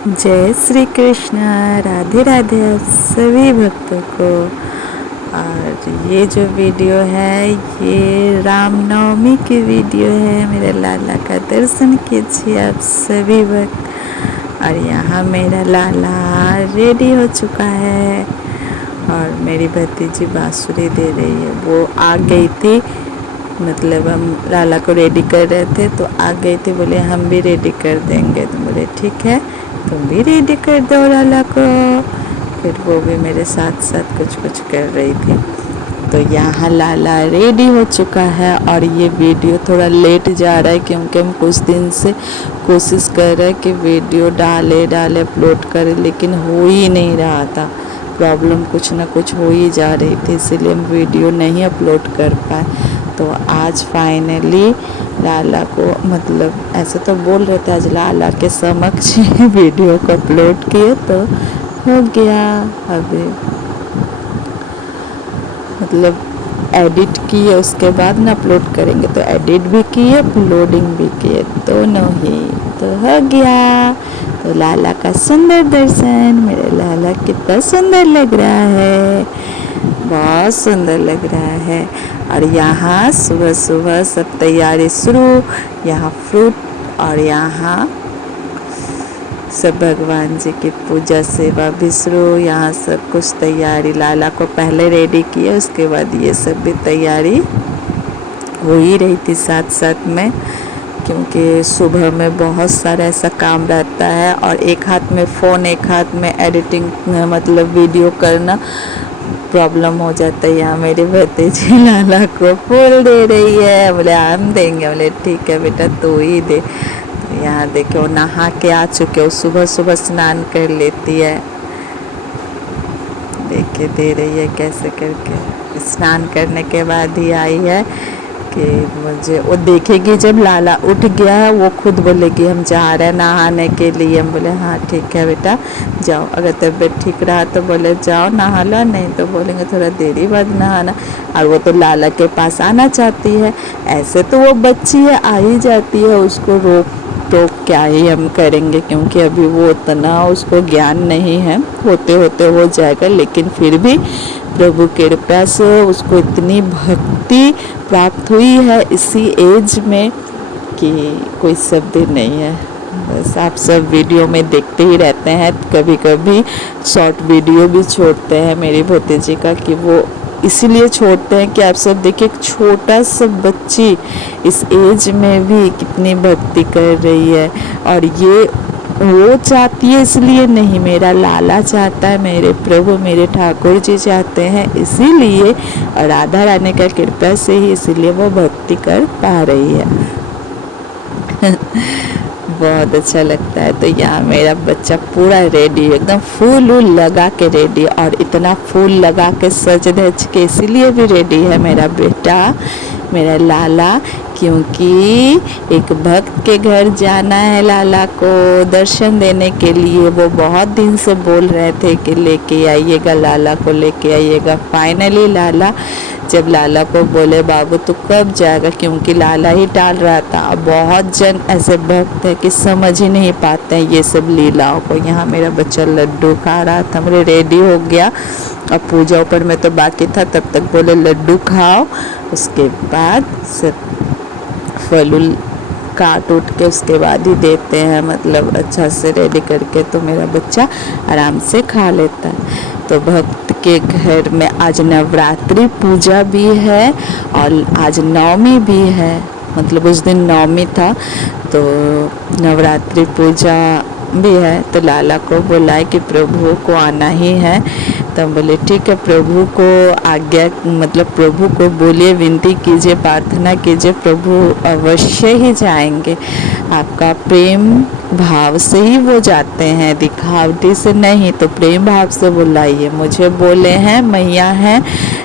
जय श्री कृष्ण। राधे राधे आप सभी भक्तों को। और ये जो वीडियो है ये रामनवमी की वीडियो है। मेरे लाला का दर्शन कीजिए आप सभी भक्त। और यहाँ मेरा लाला रेडी हो चुका है और मेरी भतीजी बांसुरी दे रही है। वो आ गई थी, मतलब हम लाला को रेडी कर रहे थे तो आ गई थी, बोले हम भी रेडी कर देंगे। तो बोले ठीक है तुम भी रेडी कर दो लाला को। फिर वो भी मेरे साथ साथ कुछ कुछ कर रही थी। तो यहाँ लाला रेडी हो चुका है और ये वीडियो थोड़ा लेट जा रहा है क्योंकि हम कुछ दिन से कोशिश कर रहे हैं कि वीडियो डाले अपलोड करें, लेकिन हो ही नहीं रहा था। प्रॉब्लम कुछ ना कुछ हो ही जा रही थी, इसीलिए हम वीडियो नहीं अपलोड कर पाए। तो आज फाइनली लाला को, मतलब ऐसे तो बोल रहे थे आज लाला के समक्ष वीडियो को अपलोड किए तो हो गया। अभी मतलब एडिट किए उसके बाद ना अपलोड करेंगे, तो एडिट भी किए अपलोडिंग भी किए दोनों ही, तो हो गया। तो लाला का सुंदर दर्शन, मेरे लाला कितना सुंदर लग रहा है, बहुत सुंदर लग रहा है। और यहाँ सुबह सुबह सब तैयारी शुरू, यहाँ फ्रूट और यहाँ सब भगवान जी की पूजा सेवा भी शुरू। यहाँ सब कुछ तैयारी, लाला को पहले रेडी किया उसके बाद ये सब भी तैयारी हो ही रही थी साथ साथ में, क्योंकि सुबह में बहुत सारा ऐसा काम रहता है और एक हाथ में फ़ोन एक हाथ में एडिटिंग, मतलब वीडियो करना प्रॉब्लम हो जाता है। यहाँ मेरे भतीजी लाला को फूल दे रही है, बोले हम देंगे, बोले ठीक है बेटा तू ही दे। तो यहाँ देखो नहा के आ चुके हो, सुबह सुबह स्नान कर लेती है, देखे दे रही है कैसे करके। स्नान करने के बाद ही आई है कि मुझे वो देखेगी जब लाला उठ गया है वो खुद बोलेगी हम जा रहे हैं नहाने के लिए। हम बोले हाँ ठीक है बेटा जाओ, अगर तबीयत ठीक रहा तो बोले जाओ नहा लो, नहीं तो बोलेंगे थोड़ा देरी बाद नहाना। और वो तो लाला के पास आना चाहती है, ऐसे तो वो बच्ची है आ ही जाती है, उसको रोक टोक क्या ही हम करेंगे, क्योंकि अभी वो उतना उसको ज्ञान नहीं है, होते होते हो जाएगा। लेकिन फिर भी प्रभु की कृपा से उसको इतनी भक्ति प्राप्त हुई है इसी एज में कि कोई शब्द नहीं है। बस आप सब वीडियो में देखते ही रहते हैं, कभी कभी शॉर्ट वीडियो भी छोड़ते हैं मेरी भतीजी का, कि वो इसीलिए छोड़ते हैं कि आप सब देखिए एक छोटा सा बच्ची इस एज में भी कितनी भक्ति कर रही है। और ये वो चाहती है इसलिए नहीं, मेरा लाला चाहता है, मेरे प्रभु मेरे ठाकुर जी चाहते हैं इसीलिए, और राधा रानी का कृपा से ही इसीलिए वो भक्ति कर पा रही है। बहुत अच्छा लगता है। तो यहाँ मेरा बच्चा पूरा रेडी, एकदम फूल वूल लगा के रेडी, और इतना फूल लगा के सज धज के इसीलिए भी रेडी है मेरा बेटा, मेरा लाला, क्योंकि एक भक्त के घर जाना है लाला को दर्शन देने के लिए। वो बहुत दिन से बोल रहे थे कि लेके आइएगा लाला को, लेके आइएगा। फाइनली लाला, जब लाला को बोले बाबू तो कब जाएगा, क्योंकि लाला ही टाल रहा था। अब बहुत जन ऐसे भक्त है कि समझ ही नहीं पाते हैं ये सब लीलाओं को। यहाँ मेरा बच्चा लड्डू खा रहा था, मेरे रेडी हो गया, अब पूजा ऊपर में तो बाकी था, तब तक बोले लड्डू खाओ, उसके बाद सब फल उल काट उठ के उसके बाद ही देते हैं, मतलब अच्छा से रेडी करके, तो मेरा बच्चा आराम से खा लेता है। तो भक्त के घर में आज नवरात्रि पूजा भी है और आज नवमी भी है, मतलब उस दिन नवमी था तो नवरात्रि पूजा भी है। तो लाला को बुलाए कि प्रभु को आना ही है, तो हम बोले ठीक है प्रभु को आज्ञा, मतलब प्रभु को बोलिए, विनती कीजिए, प्रार्थना कीजिए, प्रभु अवश्य ही जाएंगे। आपका प्रेम भाव से ही वो जाते हैं, दिखावटी से नहीं, तो प्रेम भाव से बुलाइए। मुझे बोले हैं मैया हैं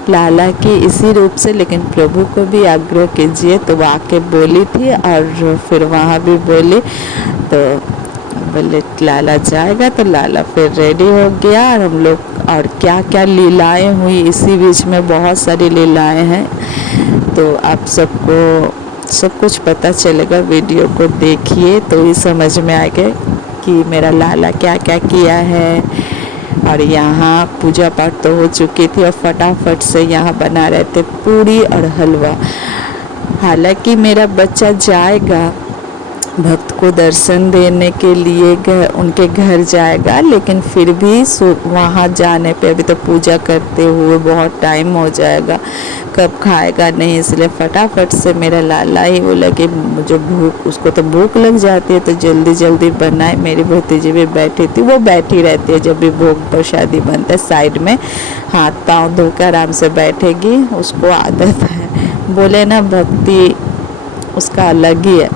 लाला की इसी रूप से, लेकिन प्रभु को भी आग्रह कीजिए। तो वो आके बोली थी और फिर वहाँ भी बोली, तो बोले लाला जाएगा, तो लाला फिर रेडी हो गया। और हम लोग, और क्या क्या लीलाएं हुई इसी बीच में, बहुत सारी लीलाएं हैं, तो आप सबको सब कुछ पता चलेगा। वीडियो को देखिए तो ही समझ में आएगा कि मेरा लाला क्या क्या किया है। और यहाँ पूजा पाठ तो हो चुकी थी और फटाफट से यहाँ बना रहे थे पूरी और हलवा। हालांकि मेरा बच्चा जाएगा भक्त को दर्शन देने के लिए उनके घर जाएगा, लेकिन फिर भी वहाँ जाने पे अभी तो पूजा करते हुए बहुत टाइम हो जाएगा, कब खाएगा नहीं, इसलिए फटाफट से मेरा लाला ही बोला कि मुझे भूख, उसको तो भूख लग जाती है तो जल्दी जल्दी बनाए। मेरी भतीजी भी बैठी थी, वो बैठी रहती है जब भी भोग प्रसादी बनता है, साइड में हाथ पाँव धो कर आराम से बैठेगी, उसको आदत है। बोले ना भक्ति उसका अलग ही है।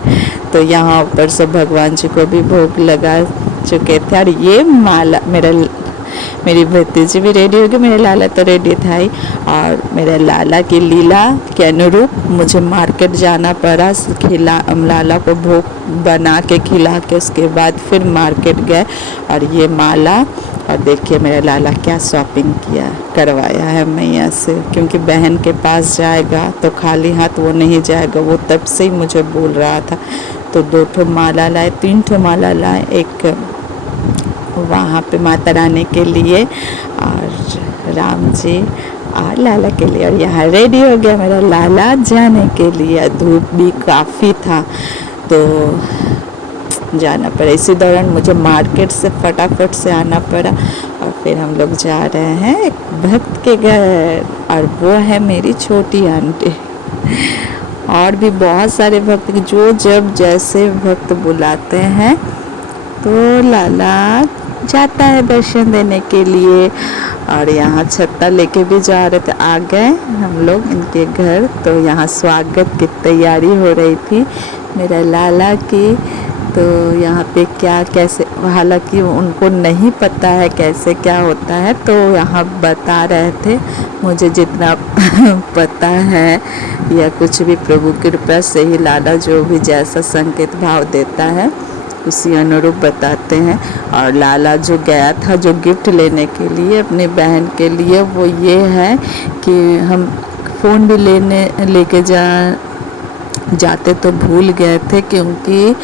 तो यहाँ ऊपर से भगवान जी को भी भोग लगा चुके थे। और ये माला मेरी भतीजी भी रेडी हो गई, मेरा लाला तो रेडी था ही। और मेरे लाला की लीला के अनुरूप मुझे मार्केट जाना पड़ा, लाला को भोग बना के खिला के उसके बाद फिर मार्केट गए। और ये माला, और देखिए मेरा लाला क्या शॉपिंग करवाया है मैया से, क्योंकि बहन के पास जाएगा तो खाली हाथ वो नहीं जाएगा, वो तब से ही मुझे बोल रहा था। तो 2 माला लाए, 3 माला लाए, एक वहाँ पे माता रानी के लिए और राम जी और लाला के लिए। और यहाँ रेडी हो गया मेरा लाला जाने के लिए। धूप भी काफ़ी था तो जाना पड़ा, इसी दौरान मुझे मार्केट से फटाफट से आना पड़ा। और फिर हम लोग जा रहे हैं एक भक्त के घर, और वो है मेरी छोटी आंटी। और भी बहुत सारे भक्त जो जब जैसे भक्त बुलाते हैं तो लाला जाता है दर्शन देने के लिए। और यहाँ छत्ता लेके भी जा रहे थे, आ गए हम लोग इनके घर। तो यहाँ स्वागत की तैयारी हो रही थी मेरा लाला की। तो यहाँ पे क्या कैसे, हालांकि उनको नहीं पता है कैसे क्या होता है, तो यहाँ बता रहे थे मुझे जितना पता है, या कुछ भी प्रभु की कृपा से ही लाला जो भी जैसा संकेत भाव देता है उसी अनुरूप बताते हैं। और लाला जो गया था जो गिफ्ट लेने के लिए अपनी बहन के लिए, वो ये है कि हम फ़ोन भी लेके जाते तो भूल गए थे, क्योंकि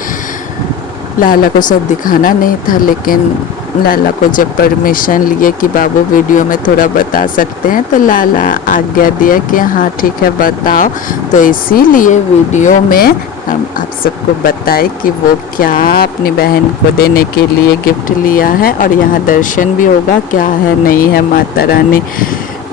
लाला को सब दिखाना नहीं था। लेकिन लाला को जब परमिशन लिए कि बाबू वीडियो में थोड़ा बता सकते हैं, तो लाला आज्ञा दिया कि हाँ ठीक है बताओ। तो इसीलिए वीडियो में हम आप सबको बताएं कि वो क्या अपनी बहन को देने के लिए गिफ्ट लिया है। और यहाँ दर्शन भी होगा, क्या है नहीं है माता रानी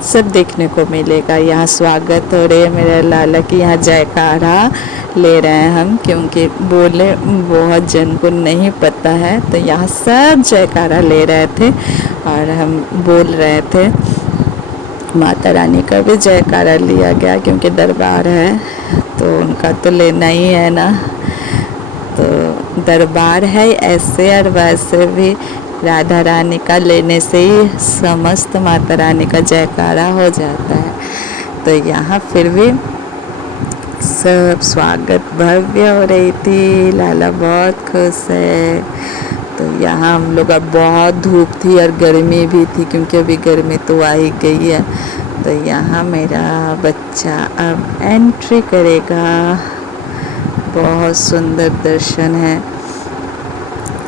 सब देखने को मिलेगा। यहाँ स्वागत हो रहे है मेरे लाला की, यहाँ जयकारा ले रहे हैं हम, क्योंकि बोले बहुत जन को नहीं पता है, तो यहाँ सब जयकारा ले रहे थे और हम बोल रहे थे। माता रानी का भी जयकारा लिया गया, क्योंकि दरबार है तो उनका तो लेना ही है ना। तो दरबार है ऐसे और वैसे भी राधा रानी का लेने से ही समस्त माता रानी का जयकारा हो जाता है। तो यहाँ फिर भी सब स्वागत भव्य हो रही थी, लाला बहुत खुश है। तो यहाँ हम लोग, अब बहुत धूप थी और गर्मी भी थी, क्योंकि अभी गर्मी तो आ ही गई है। तो यहाँ मेरा बच्चा अब एंट्री करेगा, बहुत सुंदर दर्शन है।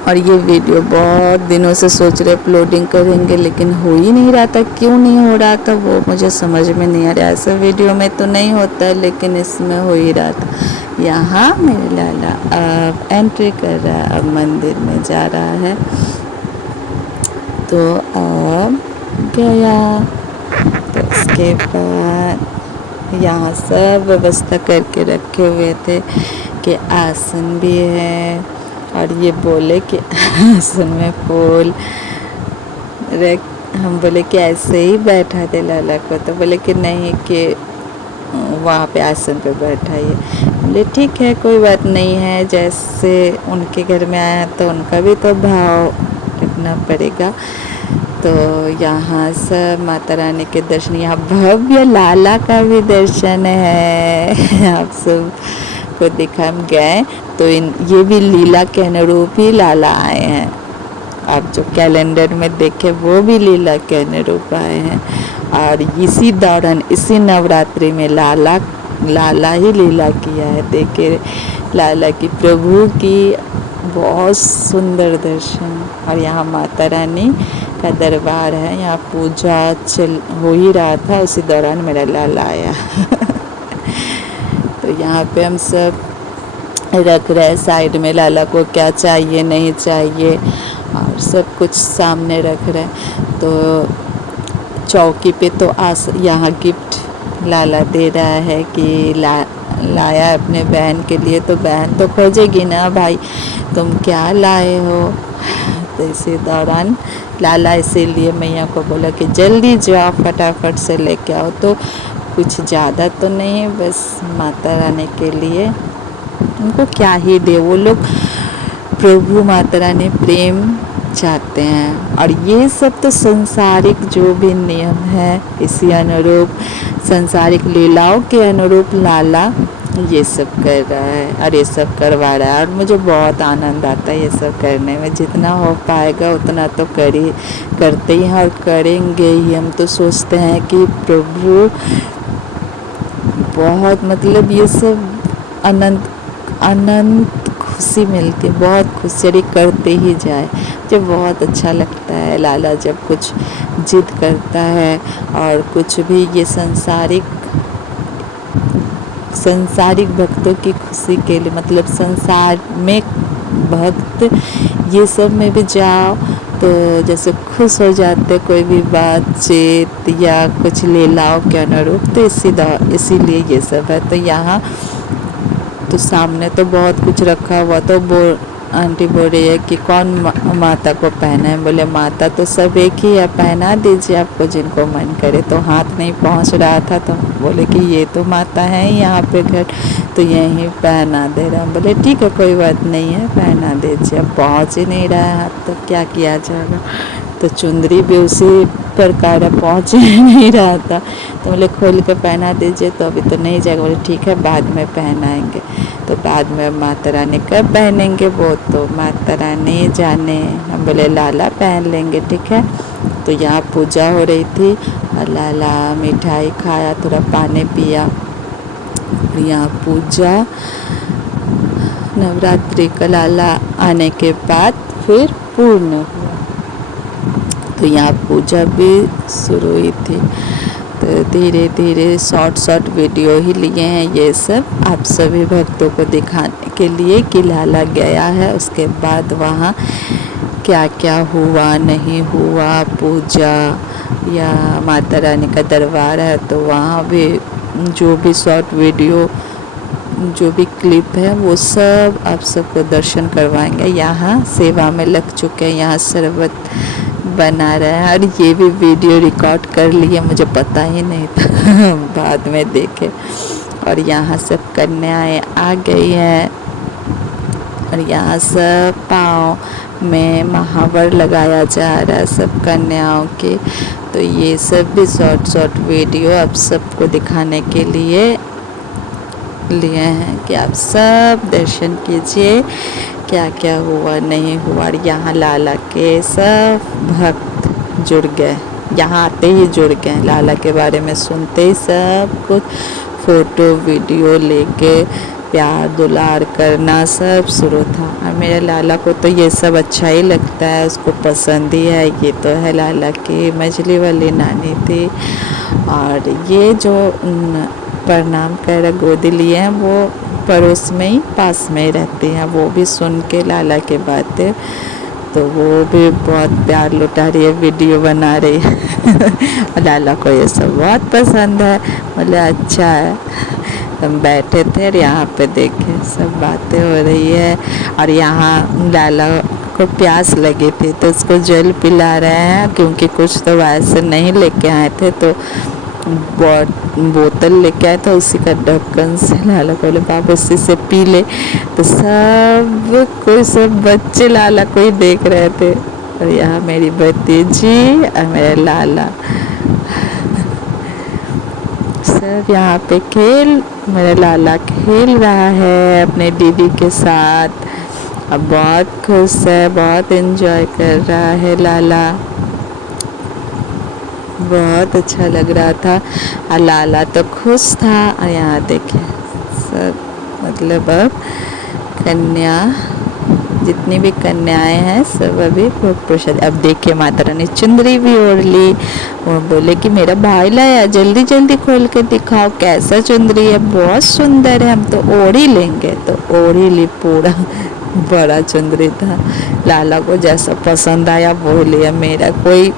और ये वीडियो बहुत दिनों से सोच रहे अपलोडिंग करेंगे, लेकिन हो ही नहीं रहा था। क्यों नहीं हो रहा था वो मुझे समझ में नहीं आ रहा। ऐसा वीडियो में तो नहीं होता है, लेकिन इसमें हो ही रहा था। यहाँ मेरे लाला अब एंट्री कर रहा है, अब मंदिर में जा रहा है। तो अब गया, तो उसके बाद यहाँ सब व्यवस्था करके रखे हुए थे कि आसन भी है। और ये बोले कि आसन में फूल रख, हम बोले कि ऐसे ही बैठा दे लाला को, तो बोले कि नहीं कि वहाँ पे आसन पे बैठाइए। बोले ठीक है कोई बात नहीं है, जैसे उनके घर में आया तो उनका भी तो भाव रखना पड़ेगा। तो यहाँ सब माता रानी के दर्शन, यहाँ भव्य लाला का भी दर्शन है। आप सब को दिखा हम गए तो ये भी लीला के अनुरूप ही लाला आए हैं। आप जो कैलेंडर में देखे वो भी लीला के अनुरूप आए हैं। और इसी दौरान इसी नवरात्रि में लाला ही लीला किया है। देखिए लाला की प्रभु की बहुत सुंदर दर्शन। और यहाँ माता रानी का दरबार है, यहाँ पूजा चल हो ही रहा था, उसी दौरान मेरा लाला आया। तो यहाँ पे हम सब रख रहे हैं साइड में लाला को क्या चाहिए नहीं चाहिए, और सब कुछ सामने रख रहे हैं। तो चौकी पे तो यहाँ गिफ्ट लाला दे रहा है कि लाया अपने बहन के लिए, तो बहन तो खोजेगी ना भाई तुम क्या लाए हो। तो इसी दौरान लाला इसीलिए मैया को बोला कि जल्दी जाओ फटाफट से लेके आओ। तो कुछ ज़्यादा तो नहीं, बस माता रानी के लिए, उनको क्या ही दे, वो लोग प्रभु माता रानी प्रेम चाहते हैं। और ये सब तो संसारिक जो भी नियम है इसी अनुरूप संसारिक लीलाओं के अनुरूप लाला ये सब कर रहा है और ये सब करवा रहा है। और मुझे बहुत आनंद आता है ये सब करने में, जितना हो पाएगा उतना तो करते ही हैं और करेंगे ही। हम तो सोचते हैं कि प्रभु बहुत मतलब ये सब अनंत खुशी मिलती है, बहुत खुशी करते ही जाए। मुझे बहुत अच्छा लगता है लाला जब कुछ जिद करता है और कुछ भी ये संसारिक भक्तों की खुशी के लिए, मतलब संसार में भक्त ये सब में भी जाओ तो जैसे खुश हो जाते कोई भी बातचीत या कुछ लीलाओं के अनुरूप, तो इसीलिए ये सब है। तो यहाँ तो सामने तो बहुत कुछ रखा हुआ, तो आंटी बोल रही है कि कौन माता को पहना है। बोले माता तो सब एक ही है, पहना दीजिए आपको जिनको मन करे। तो हाथ नहीं पहुंच रहा था, तो बोले कि ये तो माता है यहाँ पे घर, तो यहीं पहना दे रहा हूँ। बोले ठीक है कोई बात नहीं है, पहना दीजिए। अब पहुँच ही नहीं रहा है हाथ, तो क्या किया जाएगा। तो चुंदरी भी उसी प्रकार पहुँच ही नहीं रहा था, तो बोले खोल के पहना दीजिए। तो अभी तो नहीं जाएगा। बोले ठीक है बाद में पहनाएंगे। तो बाद में माता रानी कब पहनेंगे वो तो माता रानी जाने। हम बोले लाला पहन लेंगे ठीक है। तो यहाँ पूजा हो रही थी और लाला मिठाई खाया, थोड़ा पानी पिया। यहाँ पूजा नवरात्रि का लाला आने के बाद फिर पूर्ण हुआ। तो यहाँ पूजा भी शुरू हुई थी। तो धीरे धीरे शॉर्ट वीडियो ही लिए हैं ये सब आप सभी भक्तों को दिखाने के लिए कि लाला गया है, उसके बाद वहाँ क्या क्या हुआ नहीं हुआ, पूजा या माता रानी का दरबार है तो वहाँ भी जो भी शॉर्ट वीडियो जो भी क्लिप है वो सब आप सबको दर्शन करवाएंगे। यहाँ सेवा में लग चुके हैं, यहाँ शरबत बना रहे हैं और ये भी वीडियो रिकॉर्ड कर लिए, मुझे पता ही नहीं था बाद में देखे। और यहाँ सब कन्याएं आ गई हैं और यहाँ सब पाँव में महावर लगाया जा रहा है सब कन्याओं के। तो ये सब भी शॉर्ट वीडियो आप सबको दिखाने के लिए हैं कि आप सब दर्शन कीजिए क्या क्या हुआ नहीं हुआ। और यहाँ लाला के सब भक्त जुड़ गए, यहाँ आते ही जुड़ गए, लाला के बारे में सुनते ही सब कुछ फ़ोटो वीडियो लेके प्यार दुलार करना सब शुरू था। और मेरे लाला को तो ये सब अच्छा ही लगता है, उसको पसंद ही है। ये तो है लाला की मछली वाली नानी थी। और ये जो प्रणाम कर गोदी लिए हैं वो पड़ोस में ही पास में ही रहती हैं, वो भी सुन के लाला के बातें, तो वो भी बहुत प्यार लुटा रही है, वीडियो बना रही है। लाला को ये सब बहुत पसंद है। बोले अच्छा है। हम बैठे थे और यहाँ पे देखे सब बातें हो रही है। और यहाँ लाला को प्यास लगी थी तो उसको जल पिला रहे हैं, क्योंकि कुछ तो वैसे नहीं लेके आए थे, तो बोतल लेके आए तो उसी का ढक्कन से लाला को बोले बाबू उसी से पी ले। तो सब बच्चे लाला को ही देख रहे थे। और यहाँ मेरी भतीजी और मेरे लाला सब यहाँ पे मेरा लाला खेल रहा है अपने दीदी के साथ। अब बहुत खुश है, बहुत एंजॉय कर रहा है लाला, बहुत अच्छा लग रहा था। और लाला तो खुश था। और यहाँ देखिए सब मतलब अब कन्या, जितनी भी कन्याएं हैं सब अभी भोग प्रसाद। अब देखिए माता रानी चुंदरी भी ओढ़ ली और बोले कि मेरा भाई लाया, जल्दी जल्दी खोल के दिखाओ कैसा चुंदरी है, बहुत सुंदर है, हम तो ओढ़ ही लेंगे। तो ओढ़ ही ली पूरा बड़ा चुंदरी था। लाला को जैसा पसंद आया वो लिया, मेरा कोई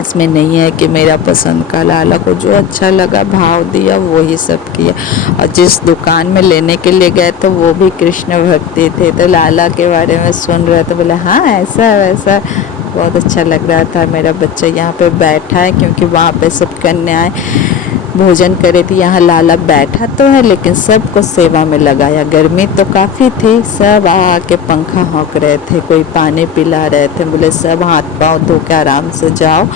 इसमें नहीं है कि मेरा पसंद का, लाला को जो अच्छा लगा भाव दिया वही सब किया। और जिस दुकान में लेने के लिए गए तो वो भी कृष्ण भक्ति थे, तो लाला के बारे में सुन रहे थे, बोले हाँ ऐसा वैसा, बहुत अच्छा लग रहा था। मेरा बच्चा यहाँ पे बैठा है क्योंकि वहाँ पे सब कन्याएं भोजन करे थी, यहाँ लाला बैठा तो है लेकिन सबको सेवा में लगाया। गर्मी तो काफ़ी थी, सब आके पंखा हाँक रहे थे, कोई पानी पिला रहे थे, बोले सब हाथ पाँव धो के आराम से जाओ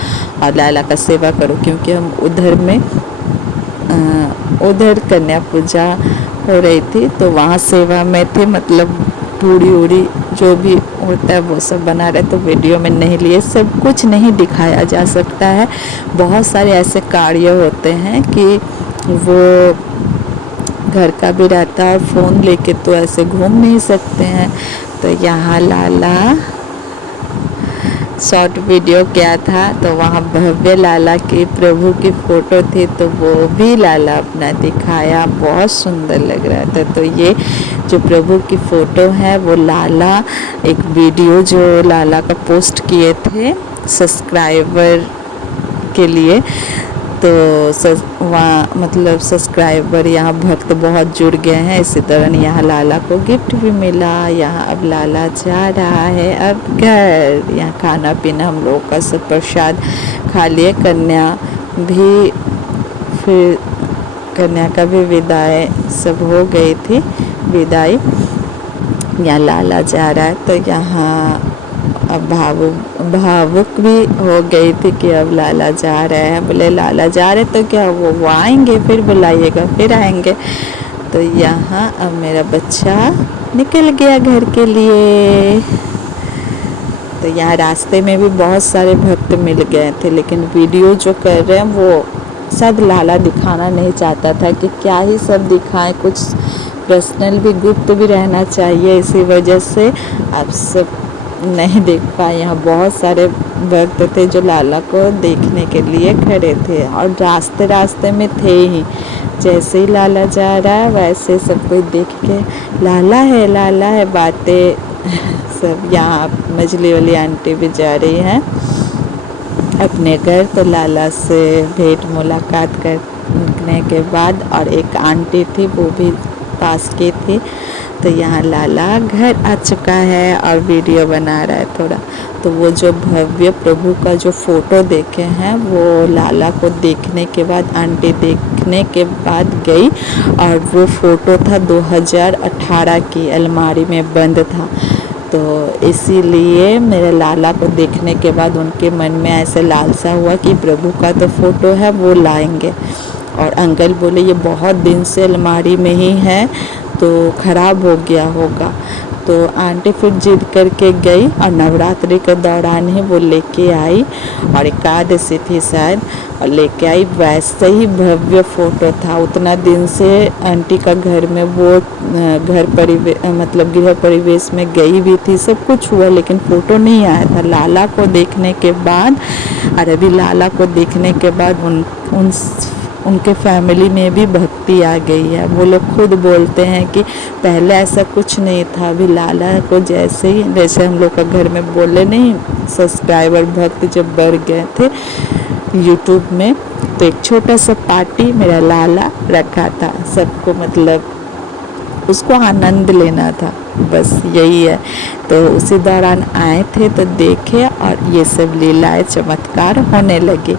और लाला का सेवा करो। क्योंकि हम उधर में उधर कन्या पूजा हो रही थी तो वहाँ सेवा में थे, मतलब पूड़ी उड़ी जो भी होता है वो सब बना रहे, तो वीडियो में नहीं लिए, सब कुछ नहीं दिखाया जा सकता है। बहुत सारे ऐसे कार्य होते हैं कि वो घर का भी रहता है और फ़ोन लेके तो ऐसे घूम नहीं सकते हैं। तो यहाँ लाला शॉर्ट वीडियो किया था तो वहाँ भव्य लाला की प्रभु की फ़ोटो थी तो वो भी लाला अपना दिखाया, बहुत सुंदर लग रहा था। तो ये जो प्रभु की फ़ोटो है वो लाला एक वीडियो जो लाला का पोस्ट किए थे सब्सक्राइबर के लिए, तो वहाँ मतलब सब्सक्राइबर यहाँ भक्त बहुत जुड़ गए हैं। इसी तरह यहाँ लाला को गिफ्ट भी मिला। यहाँ अब लाला जा रहा है अब घर, यहाँ खाना पीना हम लोग का सब प्रसाद खा लिए। कन्या भी फिर कन्या का भी विदाई सब हो गई थी, विदाई। यहाँ लाला जा रहा है तो यहाँ अब भावुक भी हो गई थी कि अब लाला जा रहे हैं। बोले लाला जा रहे तो क्या वो आएंगे, फिर बुलाइएगा फिर आएंगे। तो यहाँ अब मेरा बच्चा निकल गया घर के लिए। तो यहाँ रास्ते में भी बहुत सारे भक्त मिल गए थे, लेकिन वीडियो जो कर रहे हैं वो शायद लाला दिखाना नहीं चाहता था कि क्या ही सब दिखाएं, कुछ पर्सनल भी गुप्त भी रहना चाहिए, इसी वजह से आप सब नहीं देख पाए। यहाँ बहुत सारे भक्त थे जो लाला को देखने के लिए खड़े थे और रास्ते रास्ते में थे ही, जैसे ही लाला जा रहा है वैसे सब कोई देख के लाला है बातें सब। यहाँ मछली वाली आंटी भी जा रही हैं अपने घर, तो लाला से भेंट मुलाकात करने के बाद, और एक आंटी थी वो भी पास की थी। तो यहाँ लाला घर आ चुका है और वीडियो बना रहा है थोड़ा। तो वो जो भव्य प्रभु का जो फ़ोटो देखे हैं वो लाला को देखने के बाद, आंटी देखने के बाद गई, और वो फ़ोटो था 2018 की, अलमारी में बंद था। तो इसीलिए मेरे लाला को देखने के बाद उनके मन में ऐसे लालसा हुआ कि प्रभु का तो फ़ोटो है वो लाएंगे। और अंकल बोले ये बहुत दिन से अलमारी में ही है तो ख़राब हो गया होगा। तो आंटी फिर जिद करके गई और नवरात्रि के दौरान ही वो लेके आई, और एकादशी थी शायद, और लेके आई। वैसे ही भव्य फ़ोटो था। उतना दिन से आंटी का घर में वो घर परिवेश मतलब गृह परिवेश में गई भी थी, सब कुछ हुआ, लेकिन फ़ोटो नहीं आया था। लाला को देखने के बाद, और अभी लाला को देखने के बाद उनके फैमिली में भी भक्ति आ गई है। वो लोग खुद बोलते हैं कि पहले ऐसा कुछ नहीं था, अभी लाला को जैसे हम लोग का घर में बोले नहीं, सब्सक्राइबर भक्त जब बढ़ गए थे यूट्यूब में, तो एक छोटा सा पार्टी मेरा लाला रखा था, सबको मतलब उसको आनंद लेना था, बस यही है। तो उसी दौरान आए थे तो देखे और ये सब लीलाएं चमत्कार होने लगे।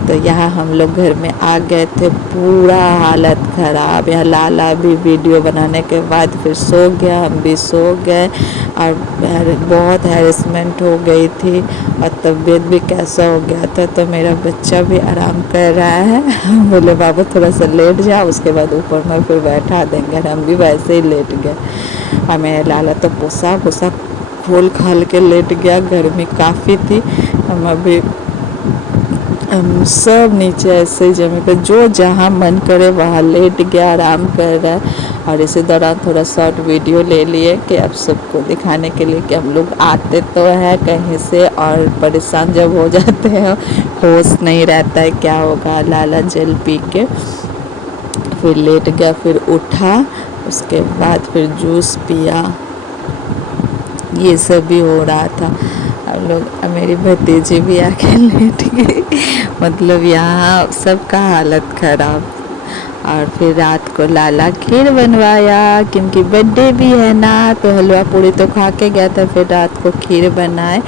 तो यहाँ हम लोग घर में आ गए थे, पूरा हालत ख़राब। यहाँ लाला भी वीडियो बनाने के बाद फिर सो गया, हम भी सो गए, और बहुत हैरेसमेंट हो गई थी और तबीयत भी कैसा हो गया था। तो मेरा बच्चा भी आराम कर रहा है। बोले बाबू थोड़ा सा लेट जाओ, उसके बाद ऊपर में फिर बैठा देंगे। हम भी वैसे ही लेट गए, और मेरा लाला तो पोसा खोल खाल के लेट गया। गर्मी काफ़ी थी। हम अभी सब नीचे ऐसे ही जमे पे, जो जहाँ मन करे वहाँ लेट गया, आराम कर रहा है। और इसी दौरान थोड़ा शॉर्ट वीडियो ले लिए कि आप सबको दिखाने के लिए कि हम लोग आते तो है कहीं से और परेशान जब हो जाते हैं, होश नहीं रहता है क्या होगा। लाला जल पी के फिर लेट गया, फिर उठा, उसके बाद फिर जूस पिया, ये सब भी हो रहा था। हम लोग, मेरी भतीजी भी आके लेट गई, मतलब यहाँ सबका हालत ख़राब। और फिर रात को लाला खीर बनवाया, क्योंकि बर्थडे भी है ना, तो हलवा पूरी तो खा के गया था, फिर रात को खीर बनाए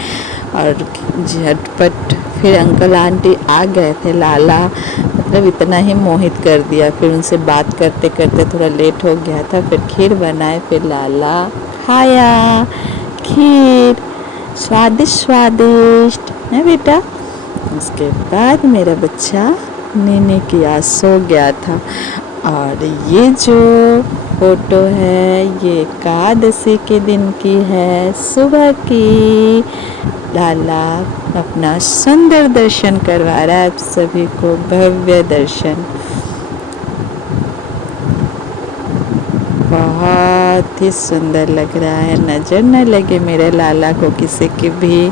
और झटपट फिर अंकल आंटी आ गए थे। लाला मतलब इतना ही मोहित कर दिया, फिर उनसे बात करते करते थोड़ा लेट हो गया था, फिर खीर बनाए, फिर लाला खाया खीर, स्वादिष्ट स्वादिष्ट है बेटा। उसके बाद मेरा बच्चा नीने किया, सो गया था। और ये जो फोटो है ये एकादशी के दिन की है, सुबह की। लाला अपना सुंदर दर्शन करवा रहा है आप सभी को, भव्य दर्शन। बहुत ही सुंदर लग रहा है, नज़र न लगे मेरे लाला को किसी की भी।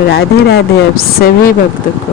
राधे राधे आप सभी भक्तों को।